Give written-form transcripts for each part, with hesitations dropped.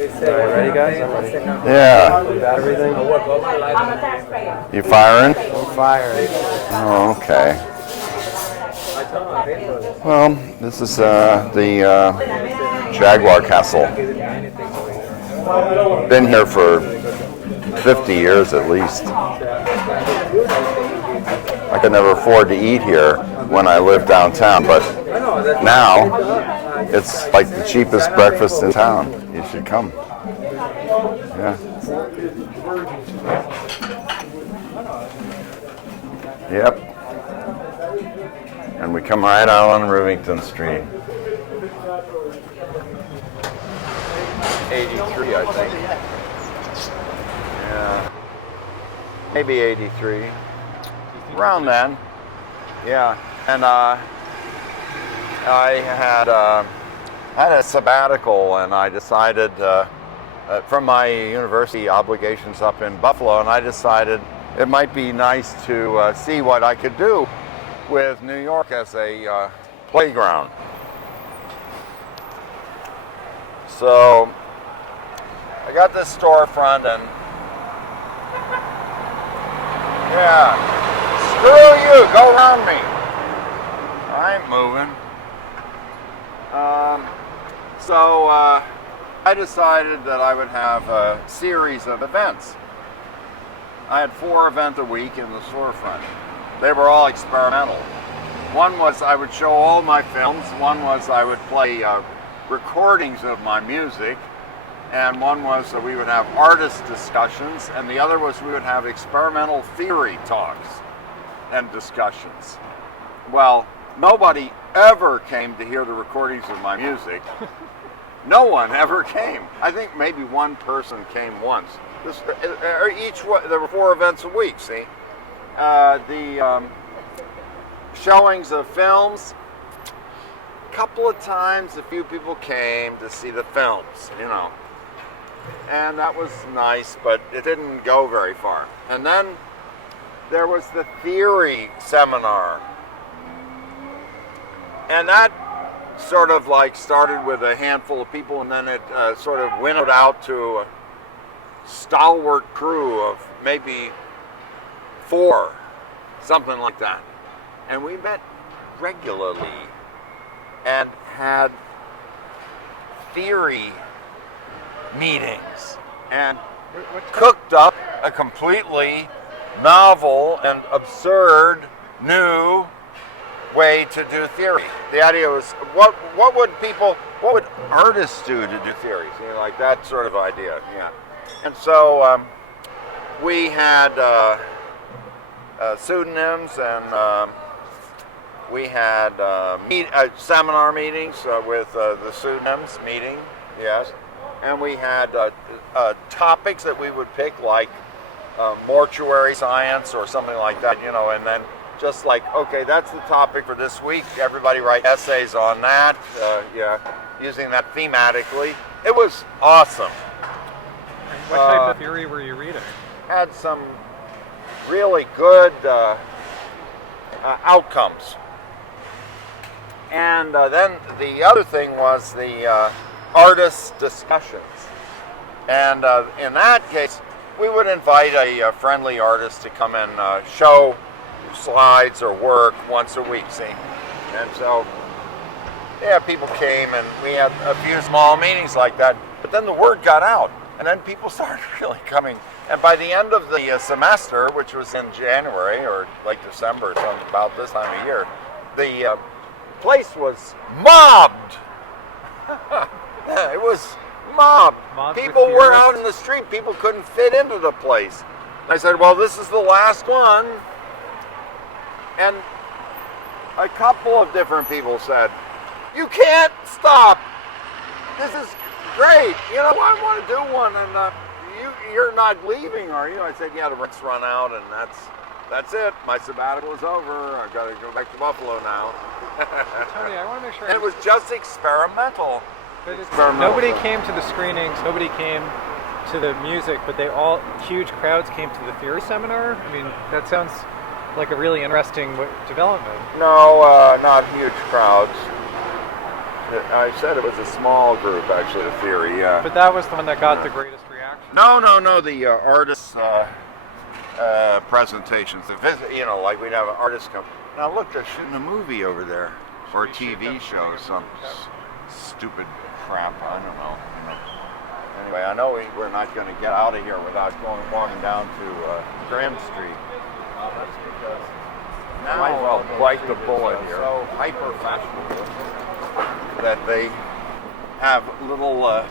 Ready, guys? I'm ready. Yeah. Got everything? You firing? I'm firing. Oh, okay. Well, this is the Jaguar Castle. Been here for 50 years at least. I could never afford to eat here when I lived downtown, but now it's like the cheapest breakfast in town. You should come. Yeah. Yep. And we come right out on Rivington Street. 83, I think. Yeah. Maybe 83. Around then. Yeah. And I had a sabbatical, and I decided from my university obligations up in Buffalo, and I decided it might be nice to see what I could do with New York as a playground. So I got this storefront, and yeah, screw you, go around me. I ain't moving. So I decided that I would have a series of events. I had 4 events a week in the storefront. They were all experimental. One was I would show all my films. One was I would play recordings of my music. And one was that we would have artist discussions. And the other was we would have experimental theory talks and discussions. Well, nobody ever came to hear the recordings of my music. No one ever came. I think maybe one person came once. There were 4 events a week, see? The showings of films, a couple of times a few people came to see the films, you know. And that was nice, but it didn't go very far. And then there was the theory seminar. And that sort of like started with a handful of people, and then it sort of winnowed out to a stalwart crew of maybe 4, something like that. And we met regularly and had theory meetings and cooked up a completely novel and absurd new way to do theory. The idea was, what would artists do to do theories? You know, like that sort of idea, yeah. And so we had pseudonyms, and we had seminar meetings with the pseudonyms meeting, yes. And we had topics that we would pick, like mortuary science or something like that, you know, and then just like, okay, that's the topic for this week. Everybody write essays on that, yeah, using that thematically. It was awesome. What type of theory were you reading? Had some really good outcomes. And then the other thing was the artist discussions. And in that case, we would invite a friendly artist to come and show slides or work once a week, see? And so, yeah, people came, and we had a few small meetings like that. But then the word got out, and then people started really coming. And by the end of the semester, which was in January or like December, so about this time of year, the place was mobbed. It was mobbed. People were out in the street. People couldn't fit into the place. I said, well, this is the last one. And a couple of different people said, you can't stop. This is great. You know, I want to do one. And you're not leaving, are you? I said, yeah, the rent's run out, and that's it. My sabbatical is over. I've got to go back to Buffalo now. Tony, I want to make sure. And it was just experimental. Nobody came to the screenings. Nobody came to the music, but huge crowds came to the theory seminar. I mean, that sounds like a really interesting development. No, not huge crowds. I said it was a small group, actually, the theory, yeah. But that was the one that got the greatest reaction. No, the artists' presentations. The visit, like we'd have an artist come. Now look, they're shooting a movie over there, or a TV show, some stupid crap. I don't know. Anyway, I know we're not going to get out of here without walking down to Graham Street. That's because now Might as well bite the bullet here. So hyper fashionable that they have little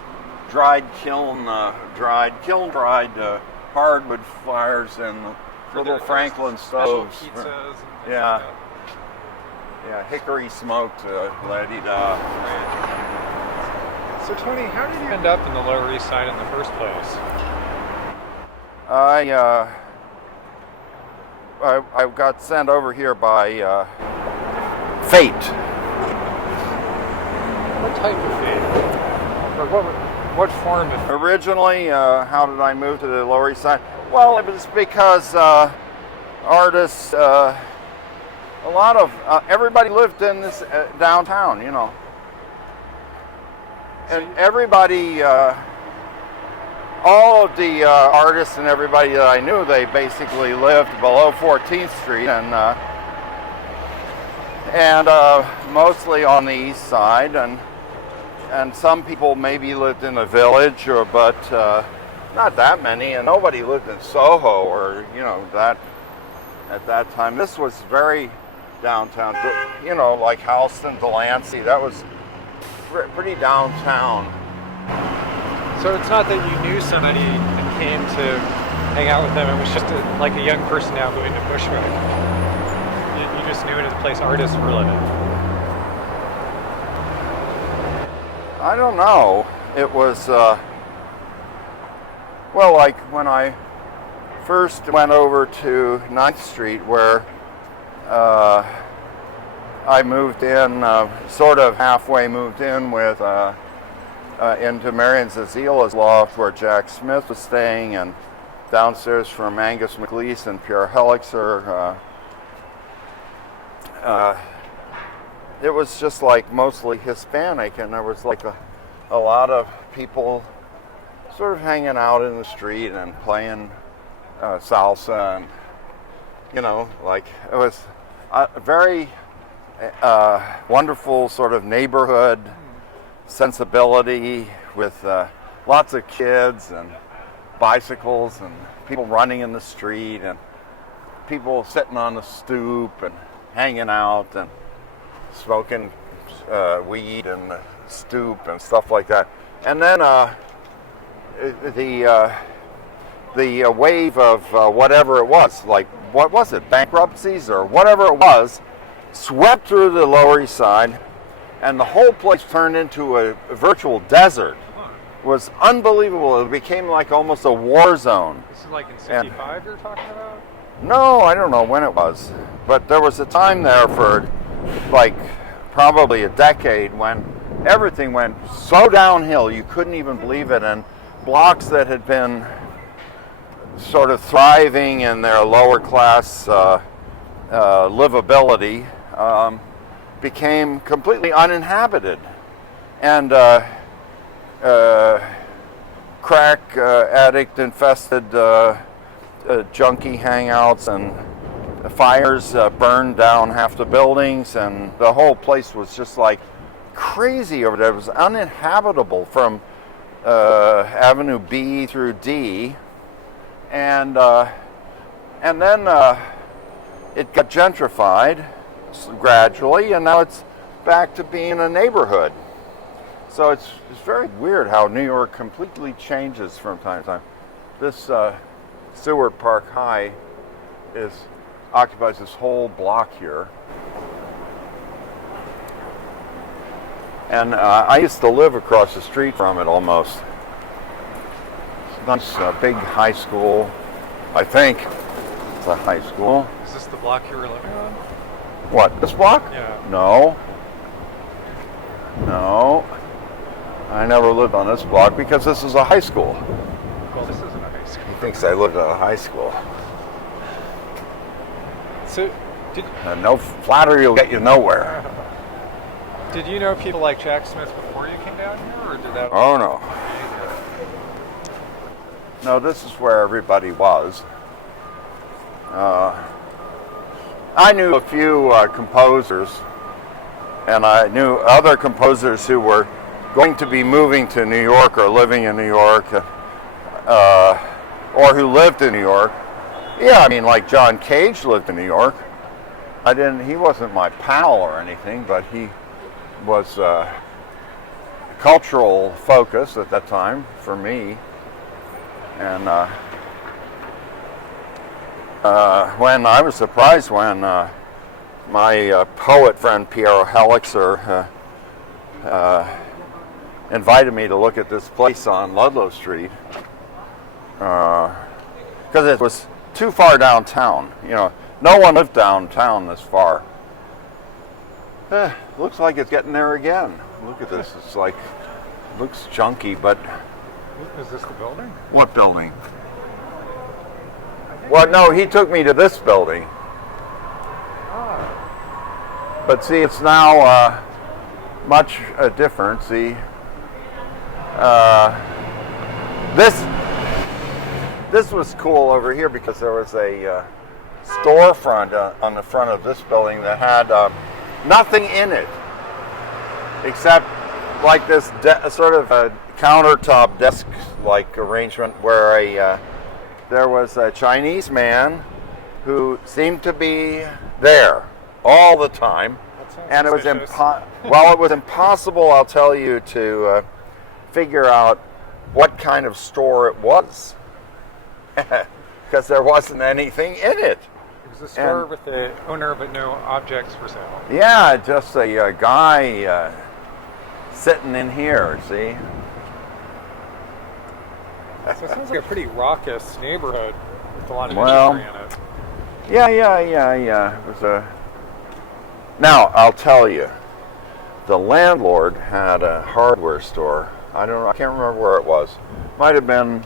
dried hardwood fires and little Franklin stoves. Pizzas and things Yeah. like that. Yeah, hickory smoked, la-di-da. So Tony, how did you end up in the Lower East Side in the first place? I got sent over here by fate. What type of fate? Or what form of fate? Originally, how did I move to the Lower East Side? Well, it was because artists, a lot of, everybody lived in this downtown, And everybody, all of the artists and everybody that I knew, they basically lived below 14th Street and mostly on the east side, and some people maybe lived in the village, but not that many, and nobody lived in Soho or that at that time. This was very downtown, like Houston, Delancey. That was pretty downtown. So it's not that you knew somebody and came to hang out with them. It was just like a young person now going to Bushwick. You just knew it as a place artists were living. I don't know. It was, well, like when I first went over to 9th Street where I moved in, sort of halfway moved in with into Marion Zazila's loft where Jack Smith was staying, and downstairs from Angus McLeese and Pierre Helixer. It was just like mostly Hispanic, and there was like a lot of people sort of hanging out in the street and playing salsa, and like it was a very wonderful sort of neighborhood sensibility with lots of kids and bicycles and people running in the street and people sitting on the stoop and hanging out and smoking weed and the stoop and stuff like that. And then the wave of whatever it was, like what was it, bankruptcies or whatever it was, swept through the Lower East Side, and the whole place turned into a virtual desert. It was unbelievable. It became like almost a war zone. This is like in 65 you're talking about? No, I don't know when it was, but there was a time there for like probably a decade when everything went so downhill you couldn't even believe it, and blocks that had been sort of thriving in their lower class livability became completely uninhabited, and crack addict infested junkie hangouts, and fires burned down half the buildings, and the whole place was just like crazy over there. It was uninhabitable from Avenue B through D, and then it got gentrified gradually, and now it's back to being a neighborhood. So it's very weird how New York completely changes from time to time. This Seward Park High occupies this whole block here. And I used to live across the street from it almost. It's a nice big high school. I think it's a high school. Is this the block you were living on? What, this block? Yeah. No. I never lived on this block because this is a high school. Well, this isn't a high school. He thinks I lived at a high school. So, No flattery will get you nowhere. Did you know people like Jack Smith before you came down here, or did that? Oh no. No, this is where everybody was. I knew a few composers, and I knew other composers who were going to be moving to New York or living in New York, or who lived in New York. Yeah, I mean, like John Cage lived in New York. He wasn't my pal or anything, but he was a cultural focus at that time for me. And when I was surprised when my poet friend Piero Helixer invited me to look at this place on Ludlow Street, because it was too far downtown. You know, no one lived downtown this far. Looks like it's getting there again. Look at this. It's like, looks junky, but... Is this the building? What building? Well, no, he took me to this building. But see, it's now much different. See, this was cool over here because there was a storefront on the front of this building that had nothing in it except like this sort of a countertop desk-like arrangement where there was a Chinese man who seemed to be there all the time, and it was it was impossible, I'll tell you, to figure out what kind of store it was because there wasn't anything in it. It was a store with the owner but no objects for sale. Yeah, just a guy sitting in here, see? So it sounds like a pretty raucous neighborhood with a lot of industry in it. Yeah. It was Now, I'll tell you, the landlord had a hardware store. I can't remember where it was. Might have been,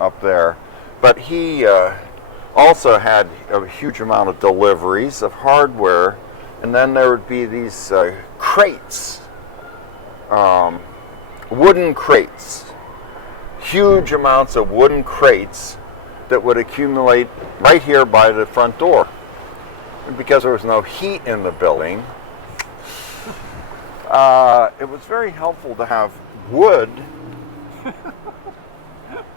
up there. But he also had a huge amount of deliveries of hardware, and then there would be these crates, wooden crates, huge amounts of wooden crates that would accumulate right here by the front door. And because there was no heat in the building, it was very helpful to have wood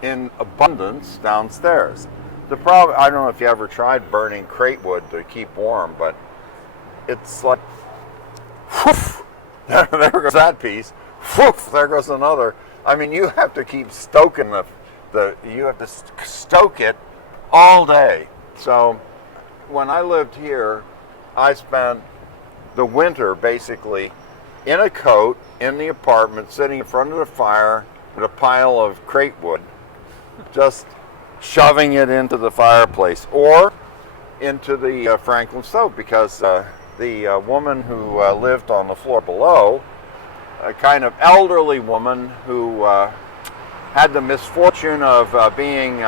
in abundance downstairs. The problem, I don't know if you ever tried burning crate wood to keep warm, but it's like, whoof, there goes that piece, whoof, there goes another. I mean, you have to keep stoking you have to stoke it all day. So when I lived here, I spent the winter basically in a coat in the apartment, sitting in front of the fire with a pile of crate wood, just shoving it into the fireplace or into the Franklin stove, because the woman who lived on the floor below, a kind of elderly woman who had the misfortune of being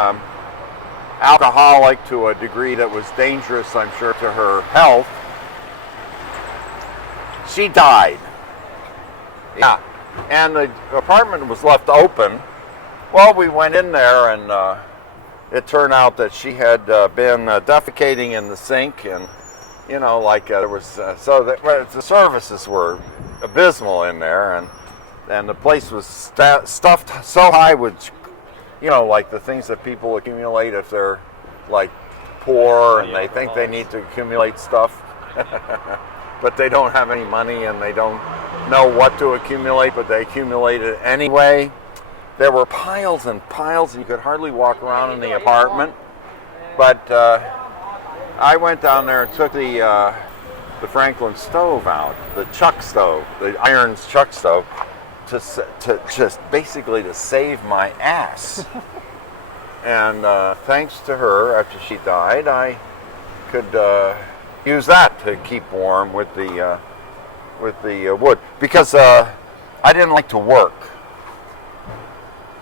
alcoholic to a degree that was dangerous, I'm sure, to her health, she died. Yeah, and the apartment was left open. Well, we went in there, and it turned out that she had been defecating in the sink, and there was so that the services were abysmal in there, and the place was stuffed so high with, like the things that people accumulate if they're like poor and they think they need to accumulate stuff, but they don't have any money and they don't know what to accumulate, but they accumulate it anyway. There were piles and piles, and you could hardly walk around in the apartment. But I went down there and took the Franklin stove out, the chuck stove, the iron chuck stove, to just basically to save my ass. And thanks to her, after she died, I could use that to keep warm with the wood, because I didn't like to work.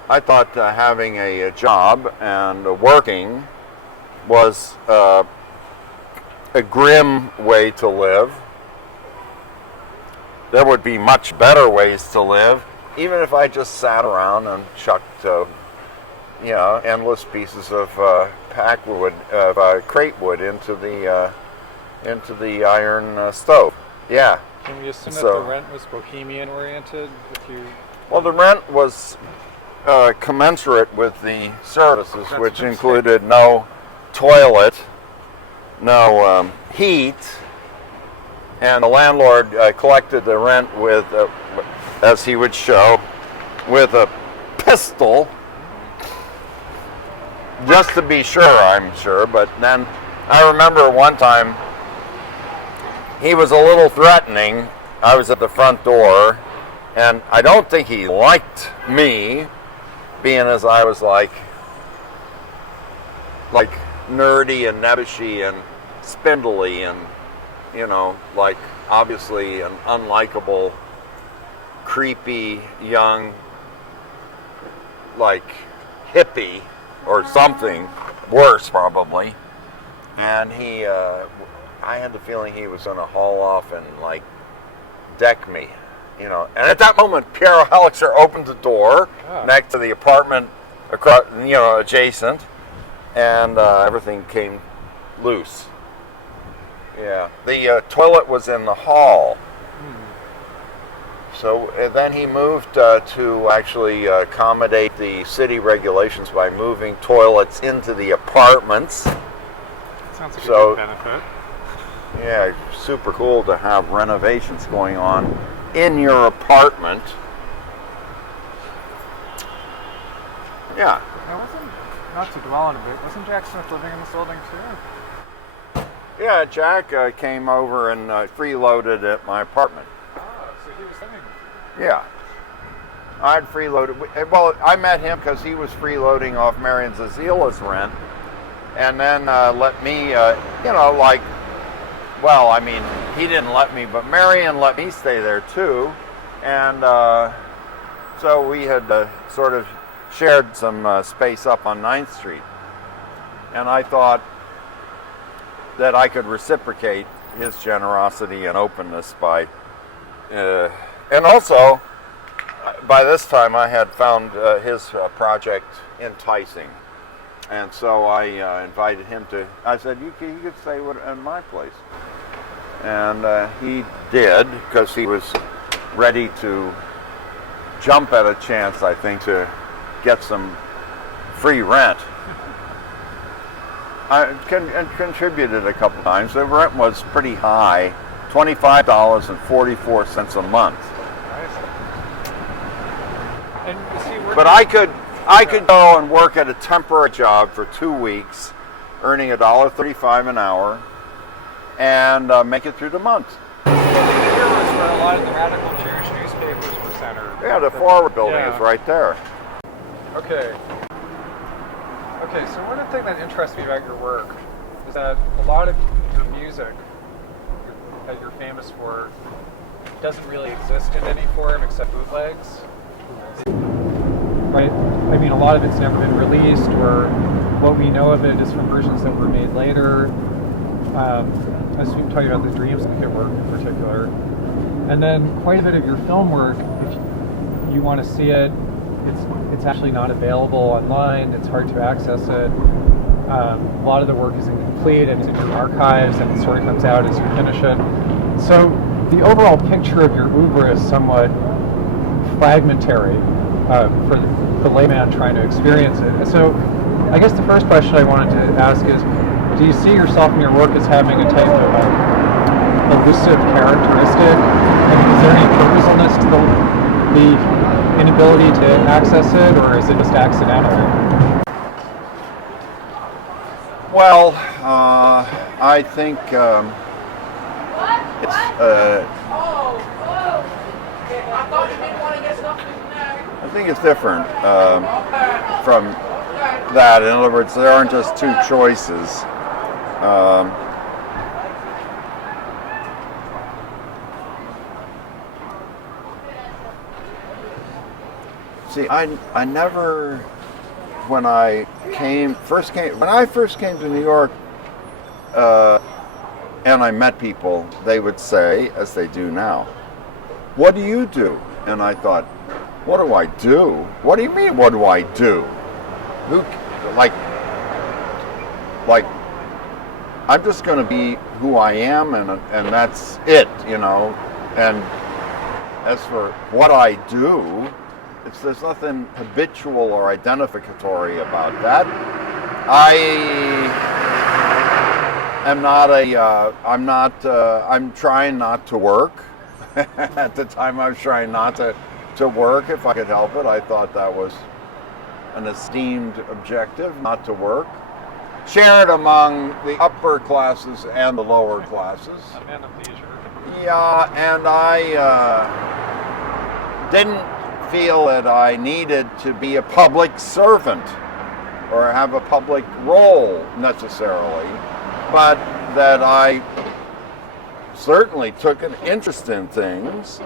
I thought having a job and working was a grim way to live. there would be much better ways to live, even if I just sat around and chucked, endless pieces of crate wood into the iron stove. Yeah. Can we assume that the rent was bohemian oriented? Well, the rent was commensurate with the services, which included no toilet, no heat, and the landlord collected the rent with, as he would show, with a pistol, just to be sure, I'm sure. But then I remember one time he was a little threatening. I was at the front door, and I don't think he liked me, being as I was like nerdy and nebbishy and spindly and, like obviously an unlikable, creepy, young, like hippie or something worse probably. And he, I had the feeling he was going to haul off and like deck me, And at that moment, Piero Helixer opened the door next to the apartment across, adjacent, and everything came loose. Yeah, the toilet was in the hall. So then he moved to actually accommodate the city regulations by moving toilets into the apartments. Sounds like a good benefit. Yeah, super cool to have renovations going on in your apartment. Yeah. Not to dwell on it, wasn't Jack Smith living in this building too? Yeah, Jack came over and freeloaded at my apartment. Oh, so he was living with you. Yeah. I'd freeloaded. Well, I met him because he was freeloading off Marion Zazila's rent. And then let me, he didn't let me, but Marion let me stay there too. And so we had sort of shared some space up on 9th Street. And I thought that I could reciprocate his generosity and openness by, and also, by this time I had found his project enticing. And so I invited him to, I said, you could stay in my place. And he did, because he was ready to jump at a chance, I think, to get some free rent. I contributed a couple times. The rent was pretty high, $25.44 a month. But I could go and work at a temporary job for 2 weeks, earning $1.35 an hour, and make it through the month. Here was where a lot of the radical Jewish newspapers were centered. Yeah, the Forward building is right there. Okay. Okay, so one thing that interests me about your work is that a lot of your music that you're famous for doesn't really exist in any form except bootlegs. Right? I mean, a lot of it's never been released, or what we know of it is from versions that were made later. I was talking about the Dreams work in particular. And then quite a bit of your film work, if you want to see it, it's actually not available online. It's hard to access it. A lot of the work is incomplete and it's in your archives, and it sort of comes out as you finish it. So the overall picture of your oeuvre is somewhat fragmentary for the layman trying to experience it. And so I guess the first question I wanted to ask is, do you see yourself in your work as having a type of elusive characteristic? I mean, is there any purposefulness to the inability to access it, or is it just accidental? Well, I think it's different from that. In other words, there aren't just two choices. See, I never, when I first came to New York, and I met people, they would say, as they do now, what do you do? And I thought, what do I do? What do you mean, what do I do? Who, like, I'm just going to be who I am, and that's it, you know. And as for what I do, there's nothing habitual or identificatory about that. I'm trying not to work. At the time I was trying not to work if I could help it. I thought that was an esteemed objective, not to work. Shared among the upper classes and the lower classes. A man of leisure. Yeah, and I didn't feel that I needed to be a public servant or have a public role necessarily, but that I certainly took an interest in things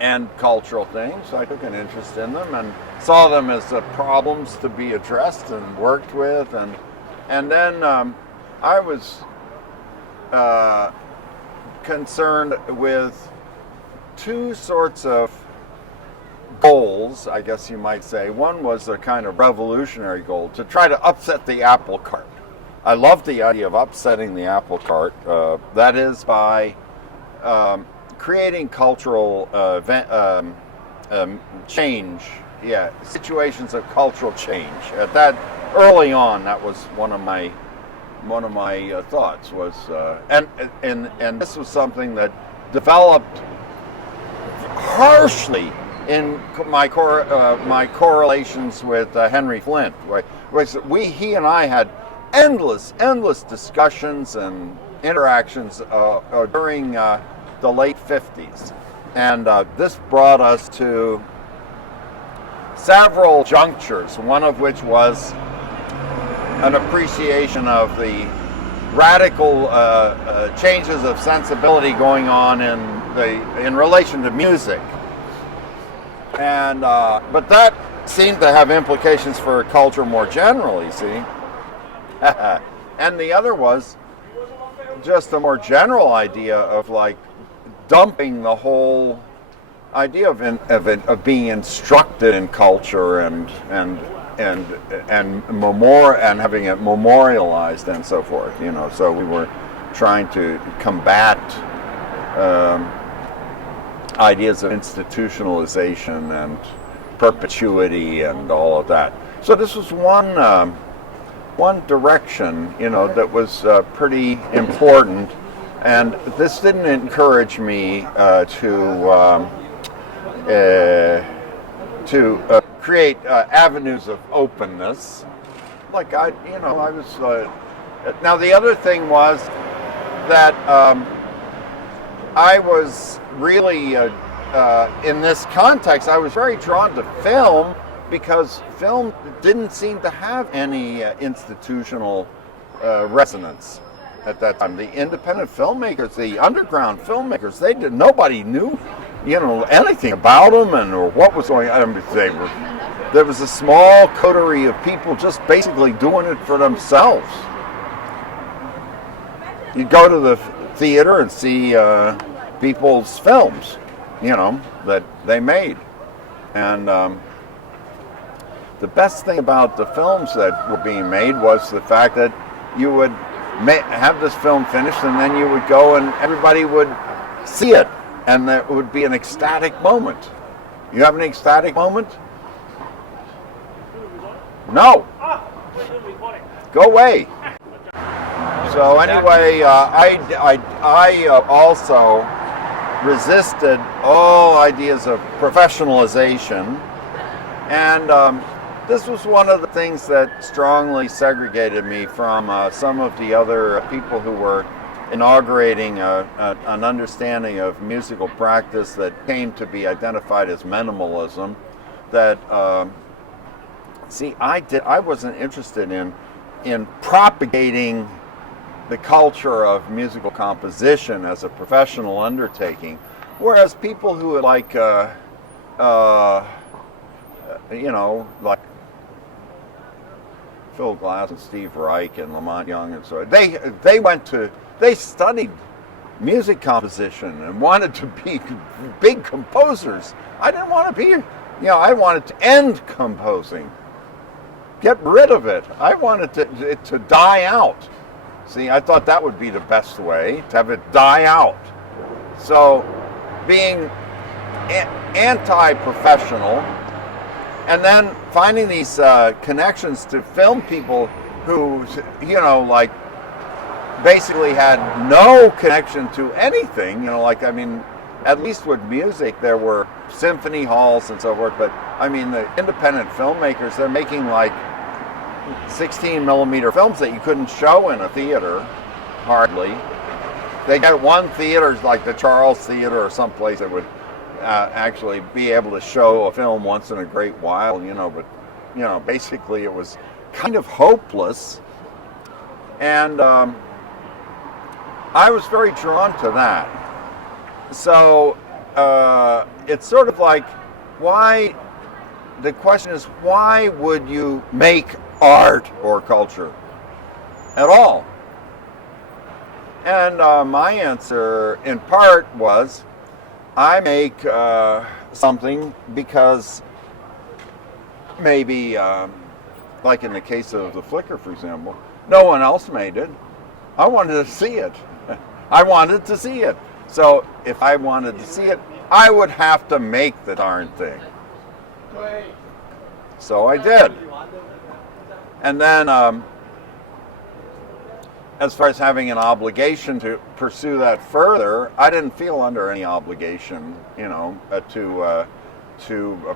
and cultural things. I took an interest in them and saw them as problems to be addressed and worked with, and then I was concerned with two sorts of goals, I guess you might say. One was a kind of revolutionary goal, to try to upset the apple cart. I love the idea of upsetting the apple cart. That is by creating cultural change, situations of cultural change. At that early on, that was one of my thoughts was, and this was something that developed harshly in my correlations with Henry Flint. He and I had endless discussions and interactions during the late 50s. And this brought us to several junctures, one of which was an appreciation of the radical changes of sensibility going on in relation to music. And but that seemed to have implications for culture more generally, see? And the other was just a more general idea of like dumping the whole idea of being instructed in culture and having it memorialized and so forth, you know. So we were trying to combat ideas of institutionalization and perpetuity and all of that. So this was one direction, you know, that was pretty important, and this didn't encourage me to create avenues of openness. Like I was. Now the other thing was that I was really in this context. I was very drawn to film because film didn't seem to have any institutional resonance at that time. The independent filmmakers, the underground filmmakers, nobody knew, you know, anything about them or what was going on. There was a small coterie of people just basically doing it for themselves. You'd go to the theater and see people's films, you know, that they made. And the best thing about the films that were being made was the fact that you would have this film finished and then you would go and everybody would see it. And that would be an ecstatic moment. You have an ecstatic moment? No. Go away. So anyway, I also resisted all ideas of professionalization, and this was one of the things that strongly segregated me from some of the other people who were inaugurating an understanding of musical practice that came to be identified as minimalism. That I wasn't interested in propagating the culture of musical composition as a professional undertaking, whereas people who like like Phil Glass and Steve Reich and Lamont Young and so on, they studied music composition and wanted to be big composers. I didn't want to be, I wanted to end composing. Get rid of it. I wanted it to die out. See, I thought that would be the best way, to have it die out. So, being anti-professional, and then finding these connections to film people who, like, basically had no connection to anything, at least with music, there were symphony halls and so forth, but the independent filmmakers, they're making like 16 millimeter films that you couldn't show in a theater, hardly. They get one theater, like the Charles Theater or someplace that would actually be able to show a film once in a great while, but basically it was kind of hopeless. And I was very drawn to that. So it's sort of like, the question is, why would you make art or culture at all? And my answer, in part, was, I make something because maybe, like in the case of the Flicker, for example, no one else made it. I wanted to see it. I wanted to see it. So if I wanted to see it, I would have to make the darn thing. So I did. And then, as far as having an obligation to pursue that further, I didn't feel under any obligation, to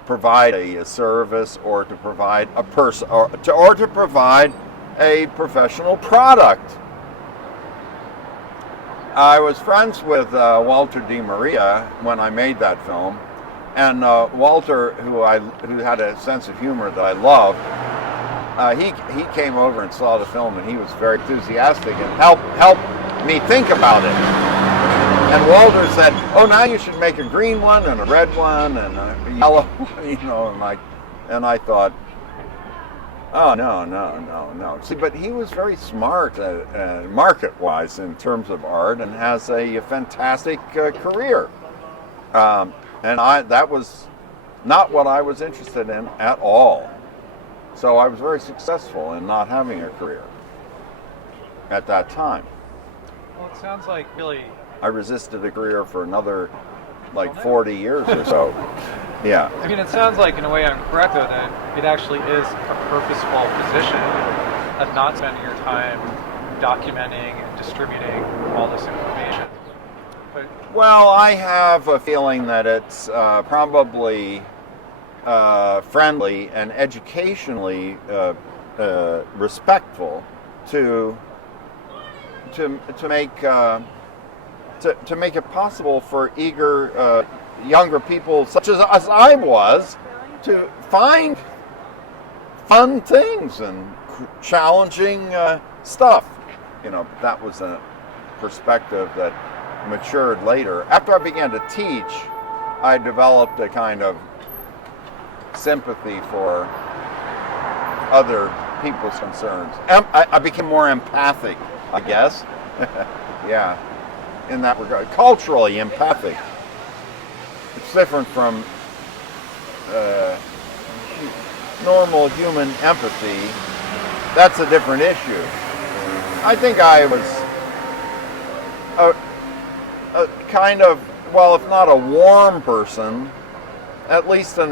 provide a service or to provide a person or to provide a professional product. I was friends with Walter Di Maria when I made that film, and Walter, who had a sense of humor that I loved, he came over and saw the film, and he was very enthusiastic and helped me think about it. And Walter said, "Oh, now you should make a green one and a red one and a yellow one," and I thought, oh, no. See, but he was very smart market-wise in terms of art and has a fantastic career. And that was not what I was interested in at all. So I was very successful in not having a career at that time. Well, it sounds like really... I resisted a career for another, 40 years or so. Yeah. It sounds like, in a way I'm correct, though, that it actually is a purposeful position of not spending your time documenting and distributing all this information. Well, I have a feeling that it's probably friendly and educationally respectful to make it possible for eager younger people, such as I was, to find fun things and challenging stuff. That was a perspective that matured later. After I began to teach, I developed a kind of sympathy for other people's concerns. I became more empathic, I guess. Yeah, in that regard. Culturally empathic. It's different from normal human empathy. That's a different issue. I think I was a kind of, well, if not a warm person, at least an